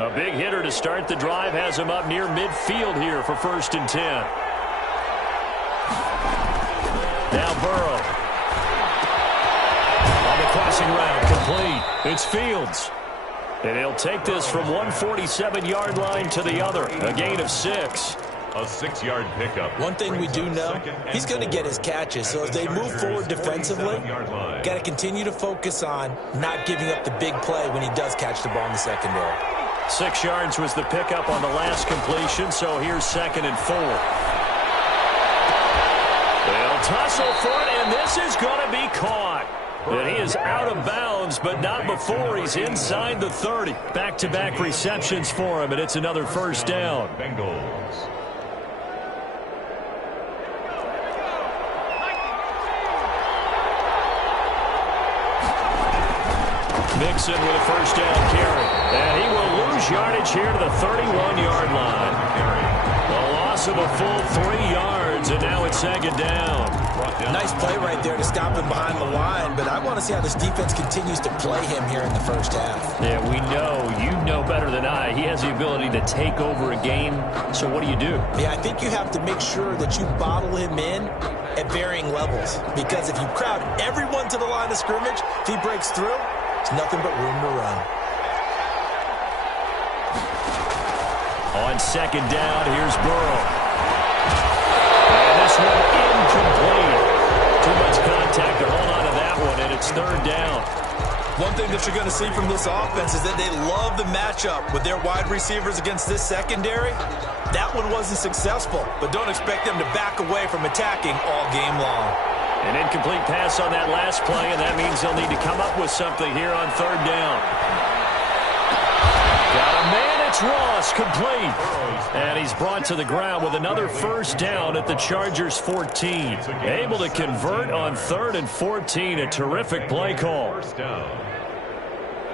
A big hitter to start the drive has him up near midfield here for 1st and 10. Now Burrow. On the crossing route, complete. It's Fields. And he'll take this from 147-yard line to the other. A gain of 6. A 6-yard pickup. One thing we do know, he's going to get his catches. So as they move forward defensively, got to continue to focus on not giving up the big play when he does catch the ball in the secondary. 6 yards was the pickup on the last completion, so here's 2nd and 4. They'll tussle for it, and this is going to be caught. And he is out of bounds, but not before he's inside the 30. Back-to-back receptions for him, and it's another 1st down. Bengals. Mixon with a 1st down carry. And he will lose yardage here to the 31-yard line. A loss of a full 3 yards, and now it's 2nd down. Nice play right there to stop him behind the line, but I want to see how this defense continues to play him here in the 1st half. Yeah, we know. You know better than I. He has the ability to take over a game, so what do you do? Yeah, I think you have to make sure that you bottle him in at varying levels, because if you crowd everyone to the line of scrimmage, if he breaks through, it's nothing but room to run. On 2nd down, here's Burrow. And this one incomplete. Too much contact to hold on to that one, and it's 3rd down. One thing that you're going to see from this offense is that they love the matchup with their wide receivers against this secondary. That one wasn't successful, but don't expect them to back away from attacking all game long. An incomplete pass on that last play, and that means they'll need to come up with something here on 3rd down. Got a man, it's Ross, complete. And he's brought to the ground with another 1st down at the Chargers' 14. Able to convert on 3rd and 14, a terrific play call.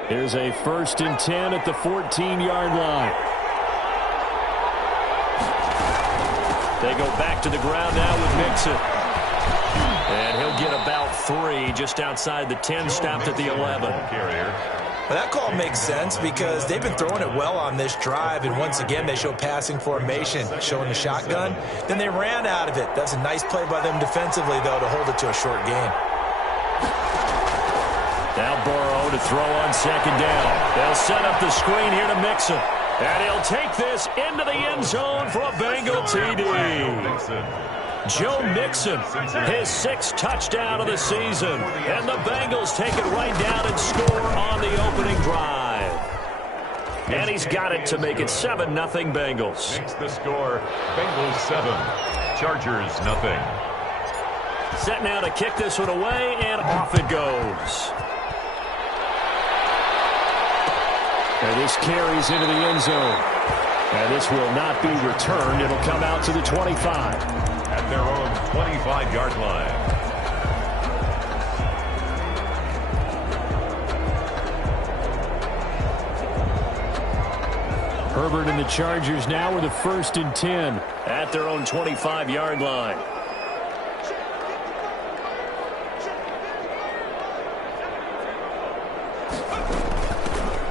Here's a 1st and 10 at the 14-yard line. They go back to the ground now with Mixon. And he'll get about 3 just outside the 10, stopped at the 11. Well, that call makes sense because they've been throwing it well on this drive, and once again they show passing formation, showing the shotgun. Then they ran out of it. That's a nice play by them defensively, though, to hold it to a short gain. Now Burrow to throw on 2nd down. They'll set up the screen here to Mixon. And he'll take this into the end zone for a Bengal TD. Joe Mixon, his 6th touchdown of the season. And the Bengals take it right down and score on the opening drive. And he's got it to make it 7-0 Bengals. Makes the score Bengals 7, Chargers 0. Set now to kick this one away, and off it goes. And this carries into the end zone. And this will not be returned. It'll come out to the 25. At their own 25-yard line. Herbert and the Chargers now with a 1st and 10 at their own 25-yard line.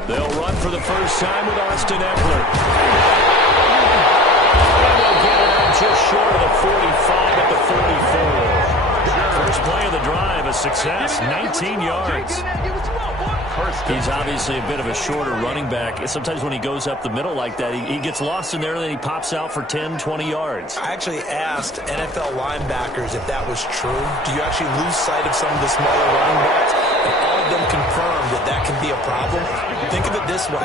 They'll run for the first time with Austin Eckler. Just short of the 45 at the 44. First play of the drive, a success, 19 yards. He's obviously a bit of a shorter running back. Sometimes when he goes up the middle like that, he gets lost in there, and then he pops out for 10, 20 yards. I actually asked NFL linebackers if that was true. Do you actually lose sight of some of the smaller running backs? And all of them confirmed that that can be a problem. Think of it this way.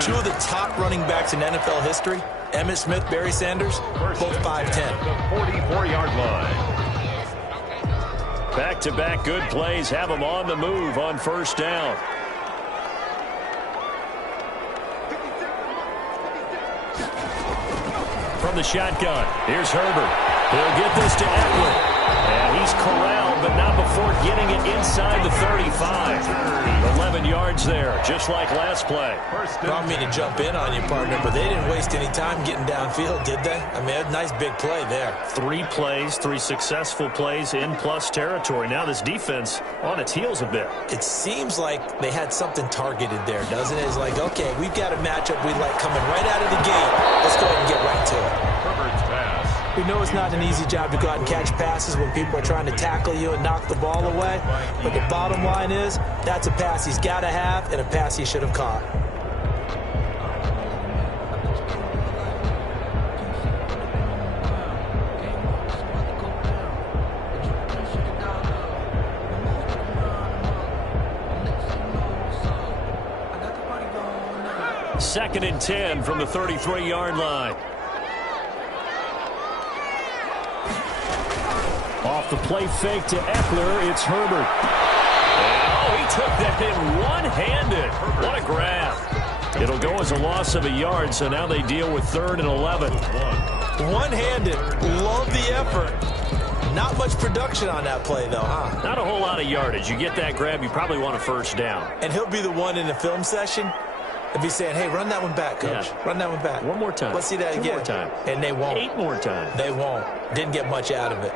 2 of the top running backs in NFL history, Emmitt Smith, Barry Sanders, both 5'10". The 44-yard line. Back-to-back good plays have him on the move on 1st down. From the shotgun, here's Herbert. He'll get this to Eckler. And he's corralled, but not before getting it inside the 35. 11 yards. yards there, just like last play. I don't mean to jump in on you, partner, but they didn't waste any time getting downfield, did they? I mean, a nice big play there. 3 plays, 3 successful plays in plus territory. Now this defense on its heels a bit. It seems like they had something targeted there, doesn't it? It's like, okay, we've got a matchup we like coming right out of the gate. Let's go ahead and get right to it. Herbert's pass. We know it's not an easy job to go out and catch passes when people are trying to tackle you and knock the ball away. But the bottom line is, that's a pass he's got to have and a pass he should have caught. Second and 10 from the 33-yard line. Off the play fake to Eckler, it's Herbert. Oh, he took that in one-handed. What a grab. It'll go as a loss of a yard, so now they deal with 3rd and 11. One-handed. Love the effort. Not much production on that play, though, huh? Not a whole lot of yardage. You get that grab, you probably want a first down. And he'll be the one in the film session if he's saying, hey, run that one back, coach. Yeah. Run that one back. One more time. Let's see that 2 again. more time. And they won't. 8 more times. They won't. Didn't get much out of it.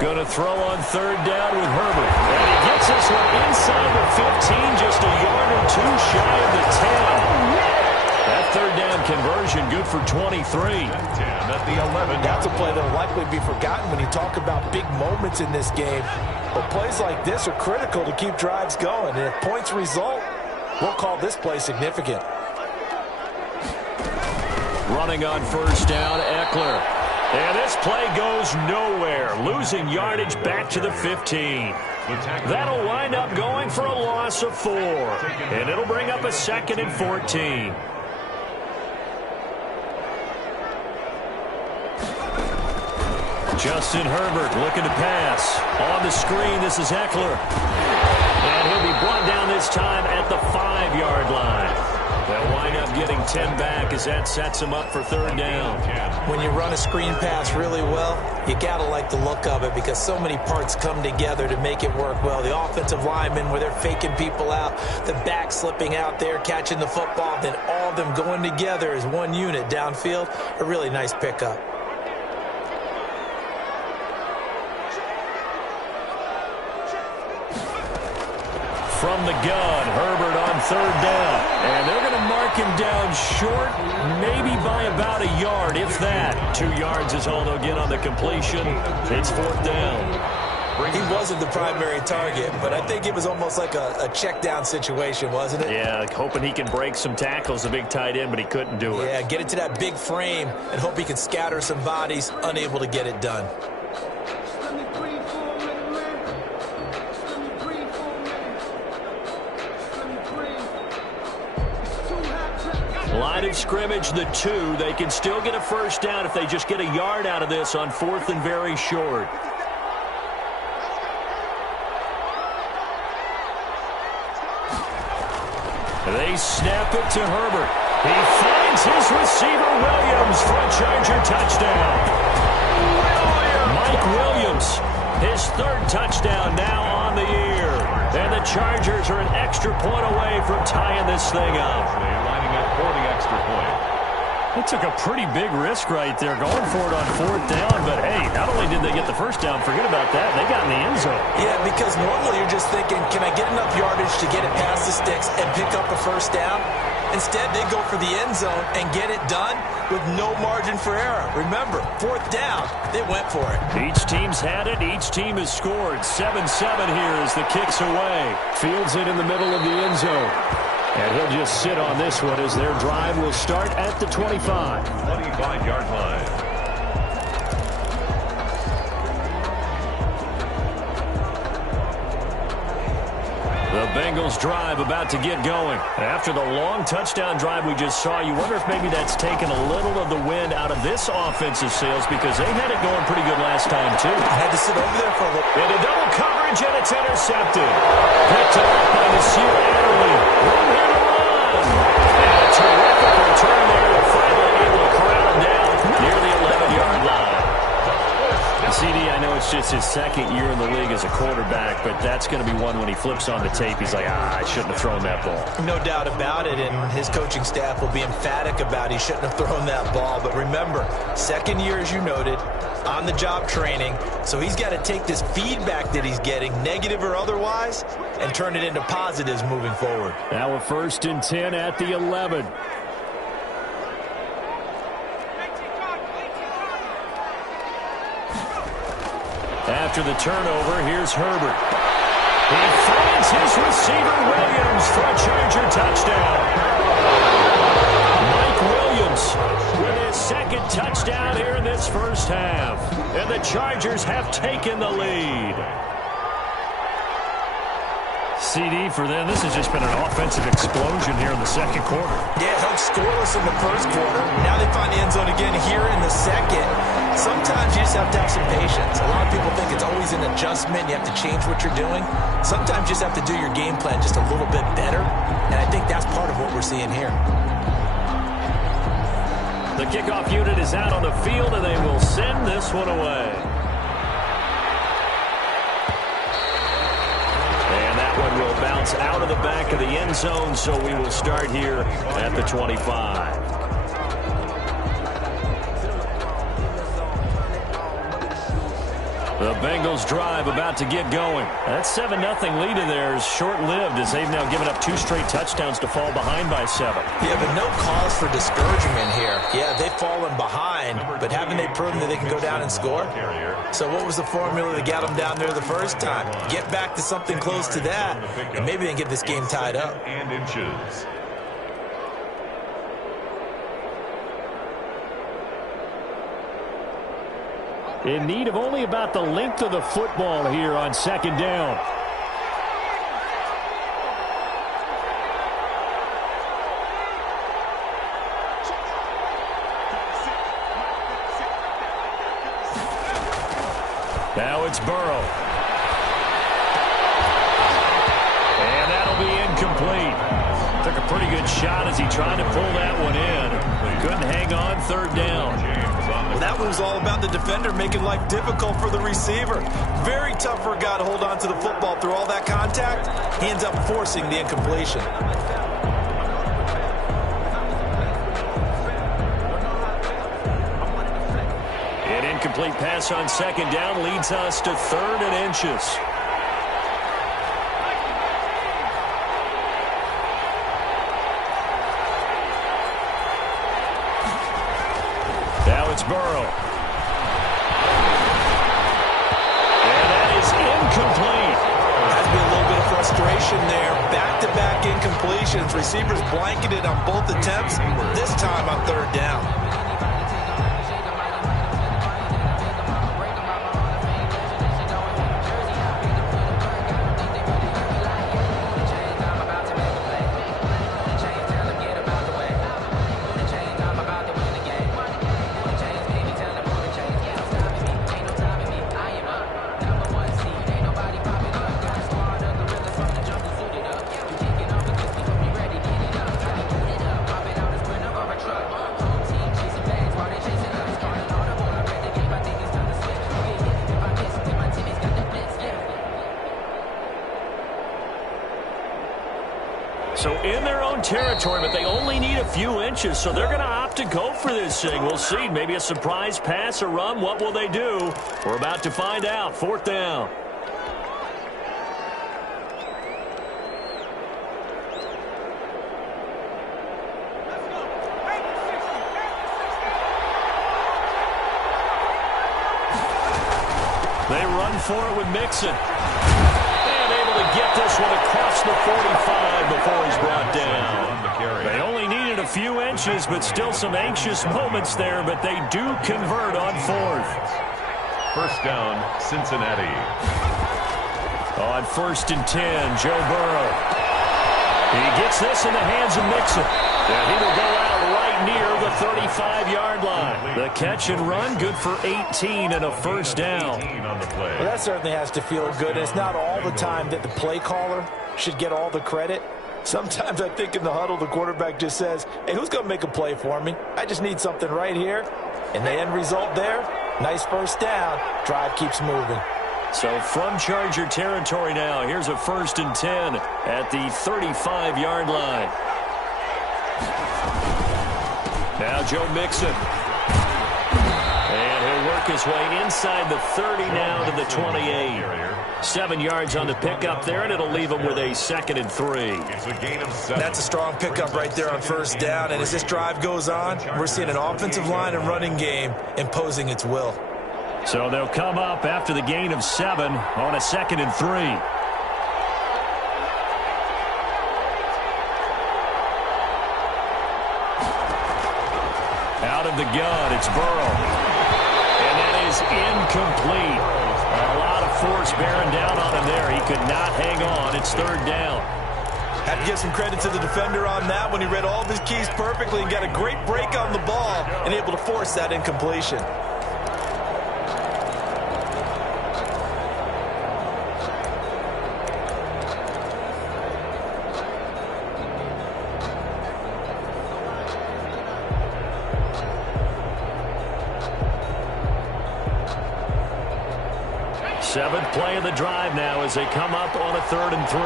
Going to throw on 3rd down with Herbert. And he gets this one inside the 15, just a yard or 2 shy of the 10. That 3rd down conversion good for 23. 10 at the 11. That's a play that will likely be forgotten when you talk about big moments in this game. But plays like this are critical to keep drives going. And if points result, we'll call this play significant. Running on 1st down, Eckler. And this play goes nowhere. Losing yardage back to the 15. That'll wind up going for a loss of 4. And it'll bring up a 2nd and 14. Justin Herbert looking to pass. On the screen, this is Eckler. And he'll be brought down this time at the 5-yard line. They'll wind up getting 10 back as that sets him up for 3rd down. When you run a screen pass really well, you got to like the look of it because so many parts come together to make it work well. The offensive linemen where they're faking people out, the back slipping out there, catching the football, then all of them going together as one unit downfield. A really nice pickup. From the gun, Herbert on 3rd down. And they're going to mark him down short, maybe by about a yard, if that. 2 yards is all they'll get on the completion. It's 4th down. He wasn't the primary target, but I think it was almost like a check down situation, wasn't it? Yeah, hoping he can break some tackles, a big tight end, but he couldn't do it. Yeah, get it to that big frame and hope he can scatter some bodies, unable to get it done. Line of scrimmage, the 2. They can still get a first down if they just get a yard out of this on 4th and very short. They snap it to Herbert. He finds his receiver, Williams, for a Charger touchdown. Mike Williams, his 3rd touchdown now on the year. And the Chargers are an extra point away from tying this thing up. They're lining up for the extra point. They took a pretty big risk right there going for it on 4th down. But, hey, not only did they get the first down, forget about that, they got in the end zone. Yeah, because normally you're just thinking, can I get enough yardage to get it past the sticks and pick up a first down? Instead, they go for the end zone and get it done with no margin for error. Remember, 4th down, they went for it. Each team's had it. Each team has scored. 7-7 here as the kick's away. Fields it in the middle of the end zone. And he'll just sit on this one as their drive will start at the 25. 25-yard line. The Bengals drive about to get going. After the long touchdown drive we just saw, you wonder if maybe that's taken a little of the wind out of this offensive sails because they had it going pretty good last time, too. Had to sit over there for a little. Into double coverage, and it's intercepted. Picked up by Nasir Adderley. Room here to run. And a terrific return there. They're finally able to corral him down near the 11-yard line. CD, I know it's it's just his second year in the league as a quarterback, but that's going to be one when he flips on the tape, he's like, I shouldn't have thrown that ball. No doubt about it, and his coaching staff will be emphatic about he shouldn't have thrown that ball. But remember, second year, as you noted, on-the-job training, so he's got to take this feedback that he's getting, negative or otherwise, and turn it into positives moving forward. Now a 1st and 10 at the 11. After the turnover, here's Herbert. He finds his receiver, Williams, for a Charger touchdown. Mike Williams with his second touchdown here in this first half. And the Chargers have taken the lead. CD for them. This has just been an offensive explosion here in the second quarter. Yeah, held scoreless in the first quarter. Now they find the end zone again here in the second. Sometimes you just have to have some patience. A lot of people think it's always an adjustment. You have to change what you're doing. Sometimes you just have to do your game plan just a little bit better. And I think that's part of what we're seeing here. The kickoff unit is out on the field, and they will send this one away. And that one will bounce out of the back of the end zone, so we will start here at the 25. The Bengals drive about to get going. That 7-0 lead of theirs short-lived as they've now given up 2 straight touchdowns to fall behind by 7. Yeah, but no cause for discouragement here. Yeah, they've fallen behind, but haven't they proven that they can go down and score? So what was the formula that got them down there the first time? Get back to something close to that, and maybe they can get this game tied up. And inches. In need of only about the length of the football here on 2nd down. Now it's Burrow. And that'll be incomplete. Took a pretty good shot as he tried to pull that one in. Couldn't hang on 3rd down. Well, that one was all about the defender making life difficult for the receiver. Very tough for a guy to hold on to the football through all that contact. He ends up forcing the incompletion. An incomplete pass on 2nd down leads us to 3rd and inches. Now it's Burrow. And that is incomplete. Has to be a little bit of frustration there. Back-to-back incompletions. Receivers blanketed on both attempts, this time on 3rd down. So in their own territory, but they only need a few inches, so they're going to opt to go for this thing. We'll see. Maybe a surprise pass, a run. What will they do? We're about to find out. 4th down. They run for it with Mixon. Get this one across the 45 before he's brought down. They only needed a few inches, but still some anxious moments there, but they do convert on 4th. 1st down, Cincinnati. On 1st and 10, Joe Burrow. He gets this in the hands of Mixon. And he will go out right near the 35-yard line. The catch and run, good for 18 and a 1st down. Well, that certainly has to feel good. It's not all the time that the play caller should get all the credit. Sometimes I think in the huddle, the quarterback just says, hey, who's going to make a play for me? I just need something right here. And the end result there, Nice first down. Drive keeps moving. So from Charger territory now, here's a 1st and 10 at the 35-yard line. Now Joe Mixon. And he'll work his way inside the 30 now to the 28. 7 yards on the pickup there, and it'll leave him with a 2nd and 3. It's a gain of 7. That's a strong pickup right there on first down. And as this drive goes on, we're seeing an offensive line and running game imposing its will. So they'll come up after the gain of 7 on a 2nd and 3. Out of the gun, it's Burrow. And that is incomplete. A lot of force bearing down on him there. He could not hang on. It's 3rd down. Have to give some credit to the defender on that when he read all of his keys perfectly and got a great break on the ball and able to force that incompletion. Seventh play of the drive now as they come up on a 3rd and 3.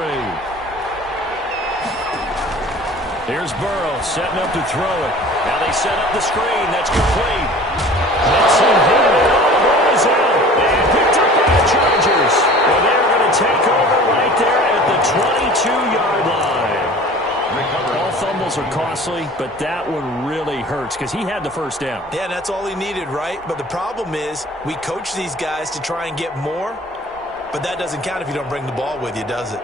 Here's Burrow setting up to throw it. Now they set up the screen. That's complete. Mixon hit it. All the ball is out. And picked up by the Chargers. Well, they're going to take over right there at the 22-yard line. All fumbles are costly, but that one really hurts because he had the first down. Yeah, and that's all he needed, right? But the problem is we coach these guys to try and get more, but that doesn't count if you don't bring the ball with you, does it?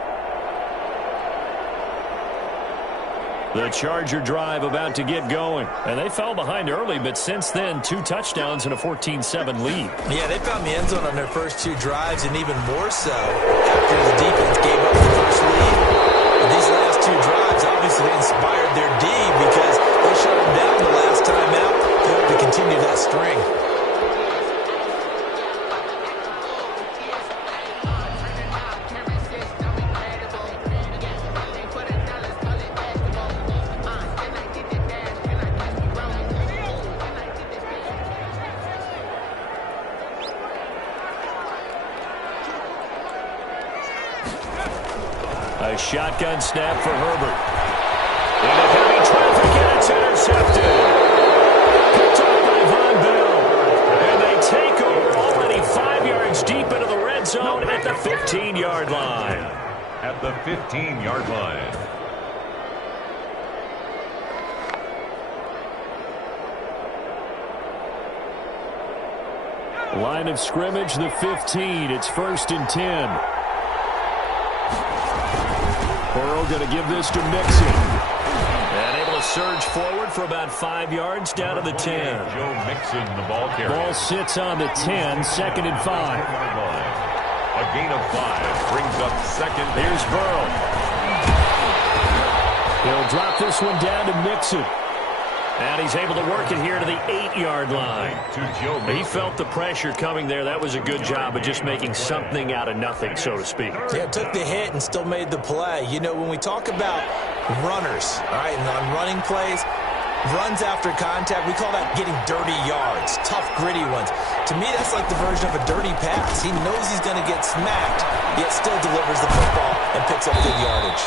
The Charger drive about to get going. And they fell behind early, but since then, 2 touchdowns and a 14-7 lead. Yeah, they found the end zone on their first 2 drives, and even more so after the defense gave up the first lead. But these last 2 drives obviously inspired their D because they shut them down the last time out. They hope to continue that string. A shotgun snap for Herbert. In a heavy traffic, and it's intercepted. Picked up by Von Bell. And they take over already 5 yards deep into the red zone at the 15-yard line. At the 15-yard line. Line of scrimmage, the 15. It's 1st and 10. Burrow going to give this to Mixon. And able to surge forward for about 5 yards down to the 10. Joe Mixon, the ball carrier. Ball sits on the 10, 2nd and 5. A gain of 5 brings up 2nd. Here's Burrow. He'll drop this one down to Mixon. And he's able to work it here to the 8-yard line. He felt the pressure coming there. That was a good job of just making something out of nothing, so to speak. Yeah, took the hit and still made the play. You know, when we talk about runners, all right, and on running plays, runs after contact, we call that getting dirty yards, tough, gritty ones. To me, that's like the version of a dirty pass. He knows he's going to get smacked, yet still delivers the football and picks up good yardage.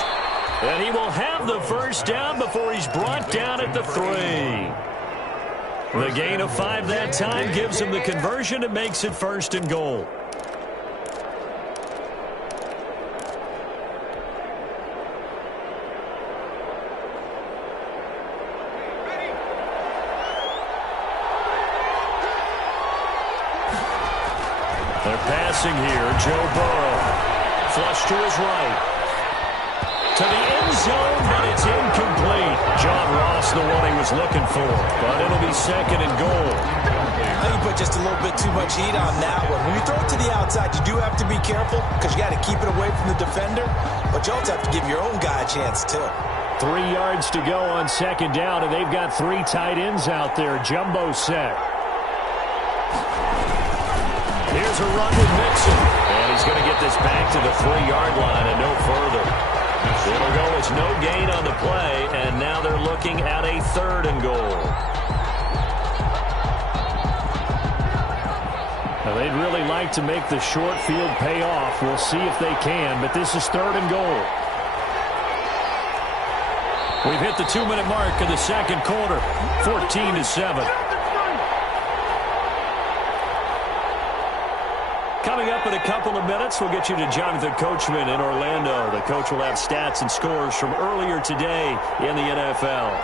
And he will have the first down before he's brought down at the 3. The gain of 5 that time gives him the conversion and makes it 1st and goal. They're passing here. Joe Burrow. Flush to his right. To the end zone, but it's incomplete. John Ross, the one he was looking for. But it'll be 2nd and goal. I think you put just a little bit too much heat on that one. When you throw it to the outside, you do have to be careful because you got to keep it away from the defender. But you also have to give your own guy a chance, too. 3 yards to go on 2nd down, and they've got 3 tight ends out there. Jumbo set. Here's a run with Mixon. And he's going to get this back to the 3-yard line and no further. It'll go as no gain on the play, and now they're looking at a 3rd and goal. Well, they'd really like to make the short field pay off. We'll see if they can, but this is 3rd and goal. We've hit the 2-minute mark in the second quarter, 14-7. Coming up in a couple of minutes, we'll get you to Jonathan Coachman in Orlando. The coach will have stats and scores from earlier today in the NFL.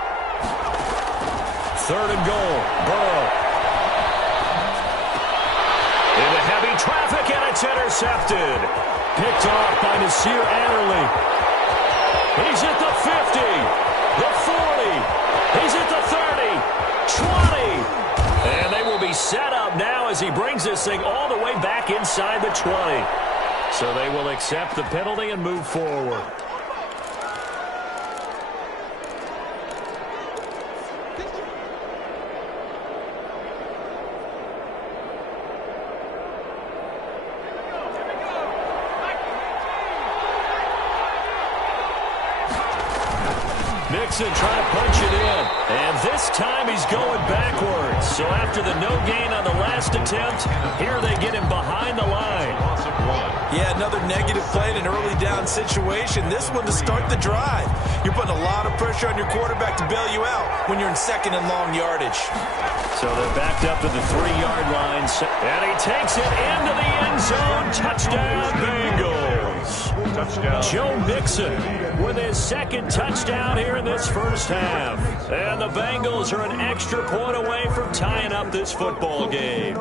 3rd and goal, Burrow. Into heavy traffic, and it's intercepted. Picked off by Nasir Adderley. He's at the 50, the 40. He's at the 30, 20. And they will be set up now as he brings this thing all the way back inside the 20. So they will accept the penalty and move forward. Mixon trying to punch it in. And this time he's going backwards. So after the no gain on the last attempt, here they get him behind the line. Yeah, another negative play in an early down situation. This one to start the drive. You're putting a lot of pressure on your quarterback to bail you out when you're in 2nd and long yardage. So they're backed up to the 3-yard line. And he takes it into the end zone. Touchdown, Bengals. Touchdown. Joe Mixon with his 2nd touchdown here in this first half. And the Bengals are an extra point away from tying up this football game.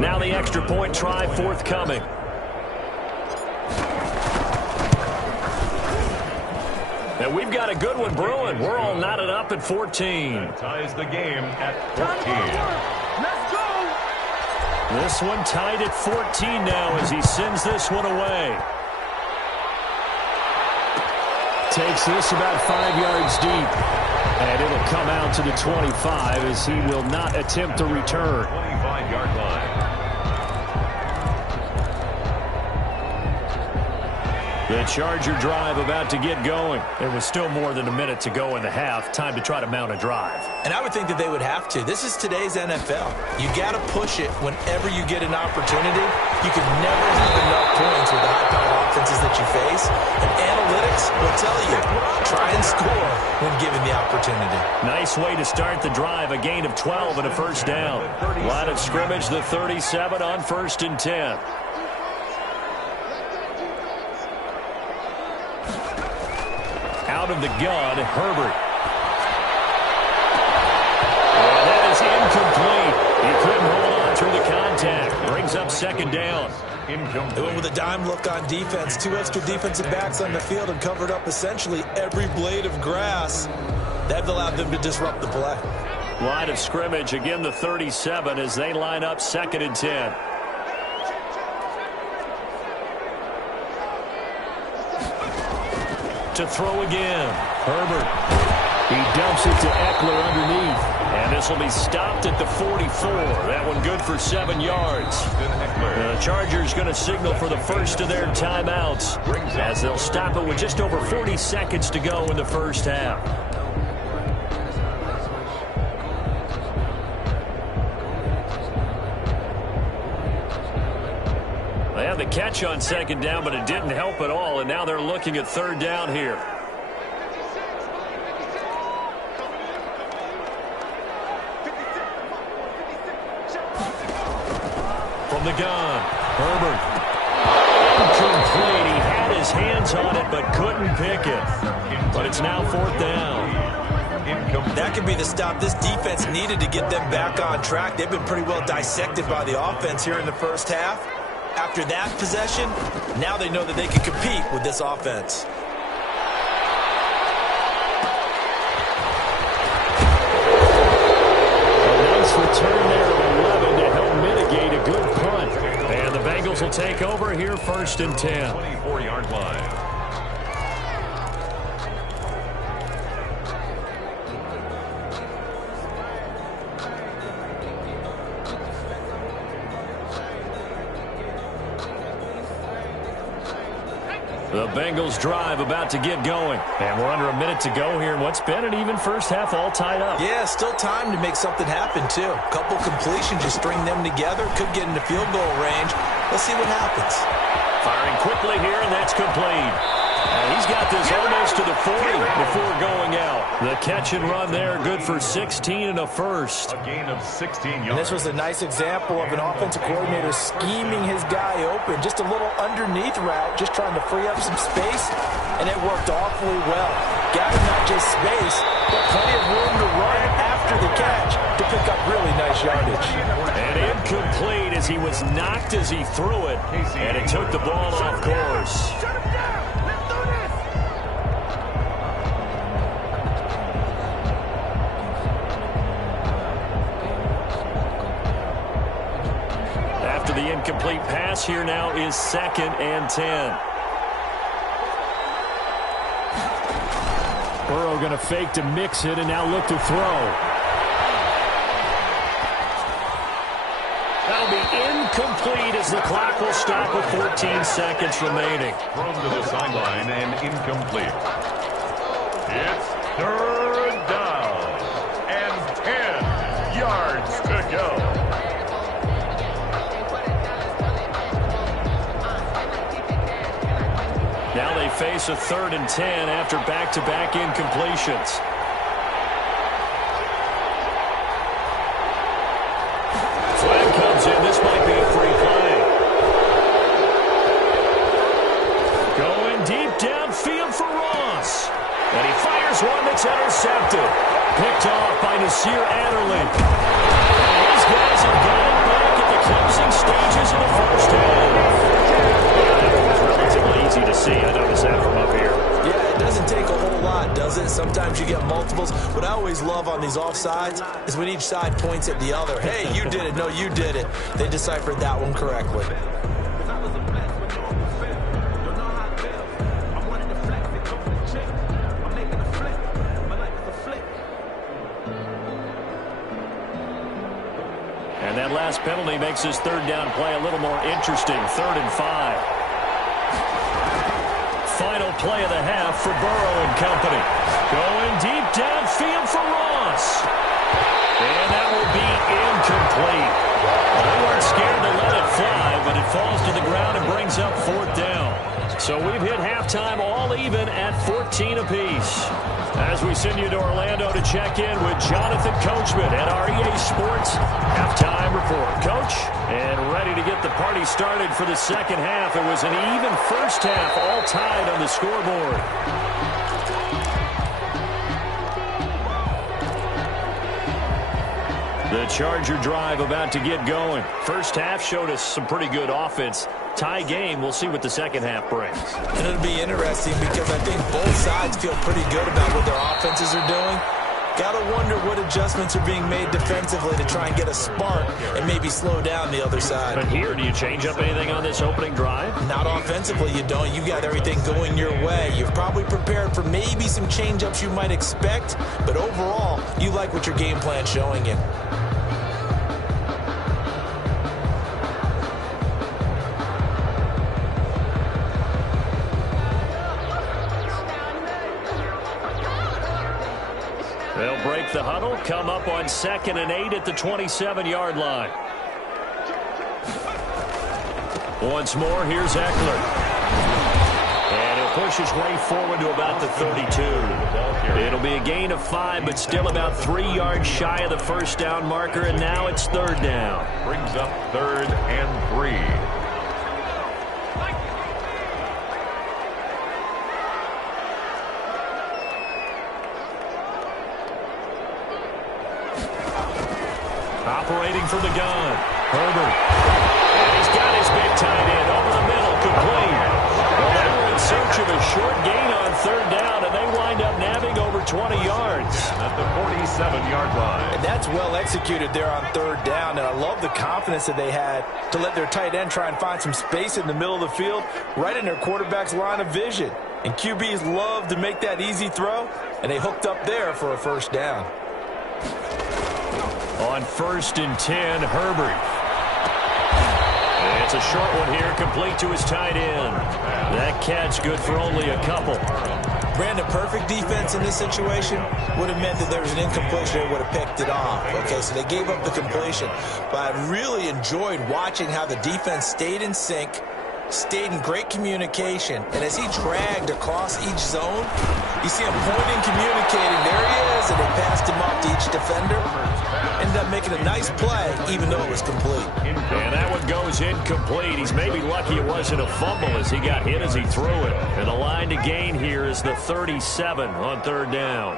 Now the extra point try forthcoming. And we've got a good one brewing. We're all knotted up at 14. That ties the game at 14. Let's go! This one tied at 14 now as he sends this one away. Takes this about 5 yards deep. And it'll come out to the 25 as he will not attempt to return. 25-yard line. The Charger drive about to get going. There was still more than a minute to go in the half. Time to try to mount a drive. And I would think that they would have to. This is today's NFL. You got to push it whenever you get an opportunity. You can never have enough points with the high-powered offenses that you face. And analytics will tell you, try and score when given the opportunity. Nice way to start the drive. A gain of 12 and a first down. Line of scrimmage, the 37 on 1st and 10. Out of the gun, Herbert. And that is incomplete. He couldn't hold on through the contact. Brings up 2nd down. They went with a dime look on defense. 2 extra defensive backs on the field and covered up essentially every blade of grass. That allowed them to disrupt the play. Line of scrimmage, again the 37 as they line up 2nd and 10. To throw again. Herbert. He dumps it to Eckler underneath. And this will be stopped at the 44. That one good for 7 yards. The Chargers going to signal for the first of their timeouts as they'll stop it with just over 40 seconds to go in the first half. They had the catch on 2nd down, but it didn't help at all, and now they're looking at 3rd down here. From the gun, Herbert. Incomplete. He had his hands on it, but couldn't pick it. But it's now 4th down. That could be the stop this defense needed to get them back on track. They've been pretty well dissected by the offense here in the first half. After that possession, now they know that they can compete with this offense. A nice return there of 11 to help mitigate a good punt. And the Bengals will take over here 1st and 10. 24-yard line. The Bengals drive about to get going. And we're under a minute to go here in what's been an even first half, all tied up. Yeah, still time to make something happen, too. A couple completions, just string them together. Could get into field goal range. Let's see what happens. Firing quickly here, and that's complete. And he's got this almost to the 40 before going out. The catch and run there, good for 16 and a first. A gain of 16 yards. And this was a nice example of an offensive coordinator scheming his guy open. Just a little underneath route, just trying to free up some space, and it worked awfully well. Got him not just space, but plenty of room to run after the catch to pick up really nice yardage. And incomplete as he was knocked as he threw it, and it took the ball off course. The incomplete pass here now is 2nd and 10. Burrow going to fake to mix it and now look to throw. That'll be incomplete as the clock will stop with 14 seconds remaining. Thrown to the sideline and incomplete. It's 3rd down and 10 yards to go. Now they face a 3rd and 10 after back-to-back incompletions. Flag comes in. This might be a free play. Going deep downfield for Ross. And he fires one that's intercepted. Picked off by Nasir Adderley. And these guys have got it back at the closing stages of the first half. Relatively easy to see. I noticed that from up here. Yeah, it doesn't take a whole lot, does it? Sometimes you get multiples. What I always love on these offsides is when each side points at the other. Hey, you did it. No, you did it. They deciphered that one correctly. And that last penalty makes his 3rd down play a little more interesting. 3rd and 5. Final play of the half for Burrow and company. Going deep downfield for Ross. And that will be incomplete. They weren't scared to let it fly, but it falls to the ground and brings up 4th down. So we've hit halftime all even at 14 apiece. As we send you to Orlando to check in with Jonathan Coachman at our EA Sports halftime report. Coach, and ready to get the party started for the second half. It was an even first half, all tied on the scoreboard. The Charger drive about to get going. First half showed us some pretty good offense. Tie game. We'll see what the second half brings. And it'll be interesting because I think both sides feel pretty good about what their offenses are doing. Got to wonder what adjustments are being made defensively to try and get a spark and maybe slow down the other side. But here, do you change up anything on this opening drive? Not offensively, you don't. You got everything going your way. You've probably prepared for maybe some change-ups you might expect, but overall, you like what your game plan's showing you. They'll break the huddle, come up on 2nd and 8 at the 27-yard line. Once more, here's Eckler. And he'll push his way forward to about the 32. It'll be a gain of 5, but still about 3 yards shy of the first down marker, and now it's 3rd down. Brings up 3rd and 3. Operating from the gun, Herbert. And he's got his big tight end over the middle, complete. Well, they were in search of a short gain on 3rd down, and they wind up nabbing over 20 yards. At the 47-yard line. And that's well executed there on 3rd down, and I love the confidence that they had to let their tight end try and find some space in the middle of the field, right in their quarterback's line of vision. And QBs love to make that easy throw, and they hooked up there for a first down. On 1st and 10, Herbert. It's It's a short one here, complete to his tight end. That catch good for only a couple. Brandon, perfect defense in this situation would have meant that there was an incompletion and would have picked it off. Okay, so they gave up the completion. But I really enjoyed watching how the defense stayed in sync, stayed in great communication, and as he dragged across each zone, you see him pointing, communicating. There he is, and they passed him off to each defender. Ended up making a nice play, even though it was complete. And that one goes incomplete. He's maybe lucky it wasn't a fumble as he got hit as he threw it. And the line to gain here is the 37 on third down.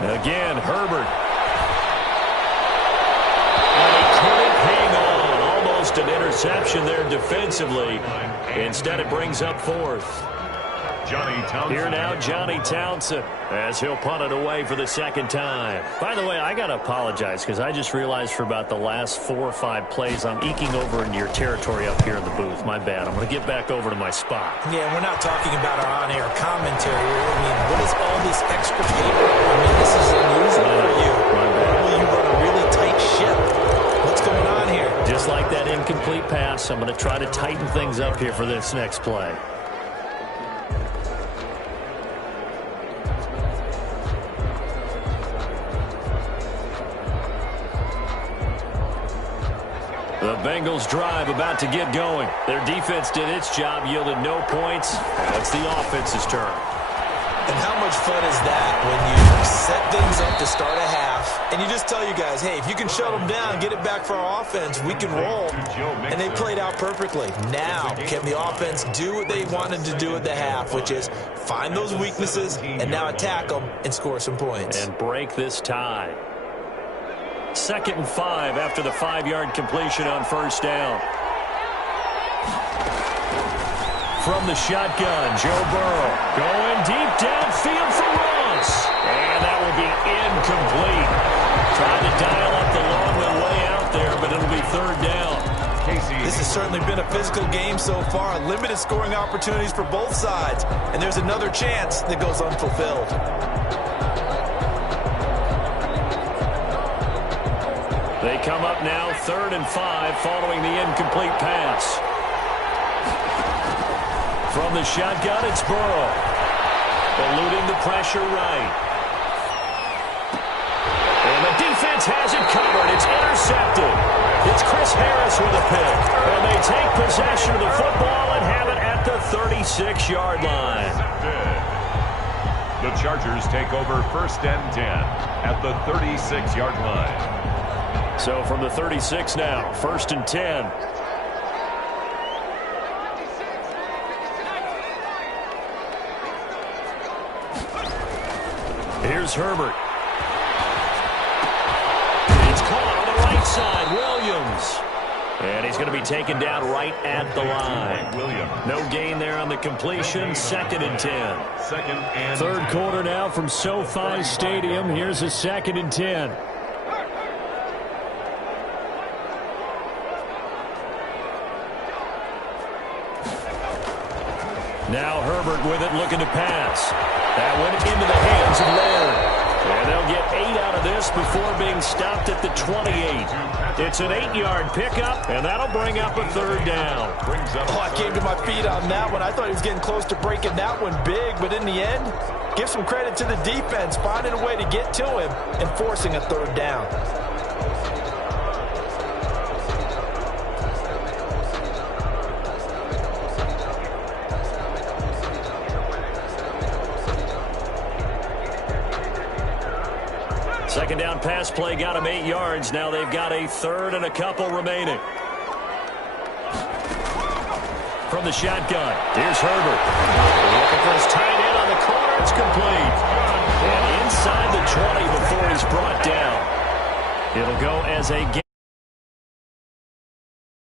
Again, Herbert. And he couldn't hang on. Almost an interception there defensively. Instead, it brings up fourth. Here now, Johnny Townsend, as he'll punt it away for the second time. By the way, I got to apologize because I just realized for about the last 4 or 5 plays, I'm eking over into your territory up here in the booth. My bad. I'm going to get back over to my spot. Yeah, we're not talking about our on-air commentary. I mean, what is all this extra paper? I mean, this is unusual for you. Normally, you run a really tight ship. What's going on here? Just like that incomplete pass, I'm going to try to tighten things up here for this next play. The Bengals drive about to get going. Their defense did its job, yielded no points. Now it's the offense's turn. And how much fun is that when you set things up to start a half, and you just tell you guys, hey, if you can shut them down, get it back for our offense, we can roll. And they played out perfectly. Now, can the offense do what they wanted to do at the half, which is find those weaknesses and now attack them and score some points. And break this tie. 2nd and 5 after the 5-yard completion on first down. From the shotgun, Joe Burrow going deep downfield for Ross. And that will be incomplete. Trying to dial up the long way out there, but it'll be third down. This has certainly been a physical game so far. Limited scoring opportunities for both sides. And there's another chance that goes unfulfilled. They come up now 3rd and 5 following the incomplete pass. From the shotgun, it's Burrow. Eluding the pressure right. And the defense has it covered. It's intercepted. It's Chris Harris with a pick. And they take possession of the football and have it at the 36-yard line. The Chargers take over 1st and 10 at the 36-yard line. So from the 36 now, 1st and 10. Here's Herbert. It's caught on the right side, Williams. And he's going to be taken down right at the line. No gain there on the completion, 2nd and 10. Third quarter now from SoFi Stadium. Here's a 2nd and 10. Now Herbert with it, looking to pass. That went into the hands of Laird. And they'll get 8 out of this before being stopped at the 28. It's an 8-yard pickup, and that'll bring up a third down. Oh, I came to my feet on that one. I thought he was getting close to breaking that one big, but in the end, give some credit to the defense, finding a way to get to him and forcing a third down. Second down pass play got him 8 yards. Now they've got a 3rd and a couple remaining. From the shotgun, here's Herbert. Looking for his tight end on the corner. It's complete. And inside the 20 before he's brought down. It'll go as a